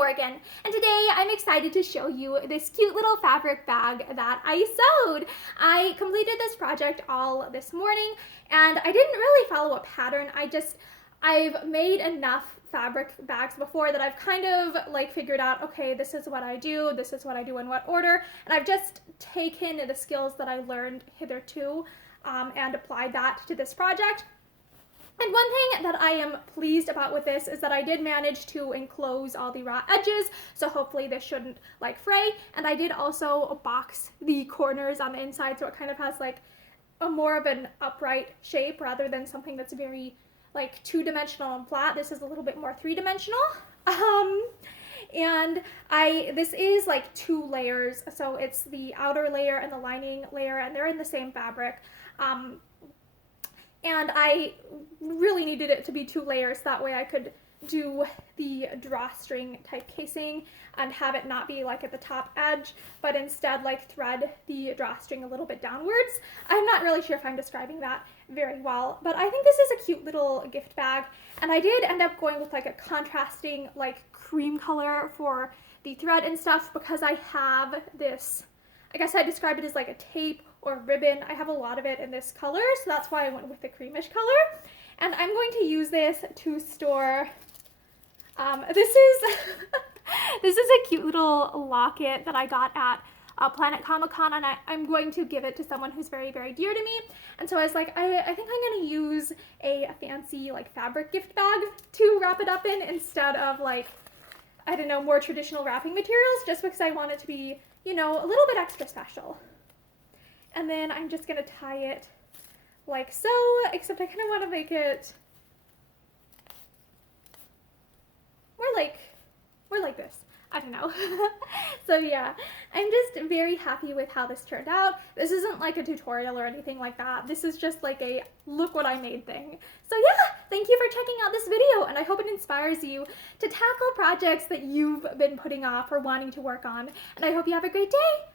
Morgan, and today I'm excited to show you this cute little fabric bag that I sewed. I completed this project all this morning, and I didn't really follow a pattern. I've made enough fabric bags before that I've kind of like figured out, okay, this is what I do in what order, and I've just taken the skills that I learned hitherto and applied that to this project. And one thing that I am pleased about with this is that I did manage to enclose all the raw edges, so hopefully this shouldn't like fray. And I did also box the corners on the inside, so it kind of has like a more of an upright shape rather than something that's very like two-dimensional and flat. This is a little bit more three-dimensional. This is like 2 layers, so it's the outer layer and the lining layer, and they're in the same fabric. And I really needed it to be 2 layers, that way I could do the drawstring type casing and have it not be like at the top edge, but instead like thread the drawstring a little bit downwards. I'm not really sure if I'm describing that very well, but I think this is a cute little gift bag, and I did end up going with like a contrasting like cream color for the thread and stuff because I have this, I guess I describe it as like a tape or ribbon. I have a lot of it in this color, so that's why I went with the creamish color. And I'm going to use this to store, this is a cute little locket that I got at Planet Comic-Con, and I'm going to give it to someone who's very, very dear to me. And so I was like, I think I'm going to use a fancy like fabric gift bag to wrap it up in instead of like, I don't know, more traditional wrapping materials, just because I want it to be, you know, a little bit extra special. And then I'm just going to tie it like so, except I kind of want to make it more like this. I don't know. So yeah, I'm just very happy with how this turned out. This isn't like a tutorial or anything like that. This is just like a look what I made thing. So yeah, thank you for checking out this video, and I hope it inspires you to tackle projects that you've been putting off or wanting to work on. And I hope you have a great day.